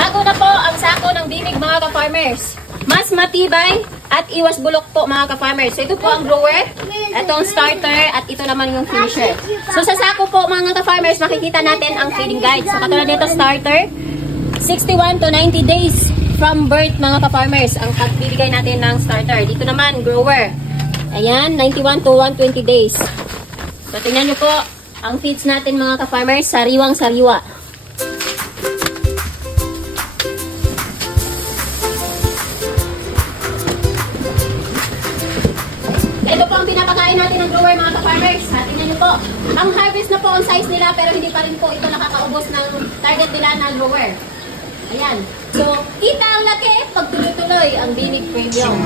Bago na po ang sako ng bimig mga ka-farmers. Mas matibay at iwas bulok po mga ka-farmers. So ito po ang grower, itong starter, at ito naman yung finisher. So sa sako po mga ka-farmers, makikita natin ang feeding guide. So katulad nito starter, 61 to 90 days from birth mga ka-farmers ang pagbibigay natin ng starter. Dito naman grower, ayan, 91 to 120 days. So tingnan nyo po ang feeds natin mga ka-farmers, sariwang sariwa. Ito po ang pinapakain natin ng grower mga ka-farmers. Tingnan nyo po, ang harvest na po ang size nila pero hindi pa rin po ito nakakaubos ng target nila na grower. Ayan. So, kita ang laki pag tuloy-tuloy ang bimig premium.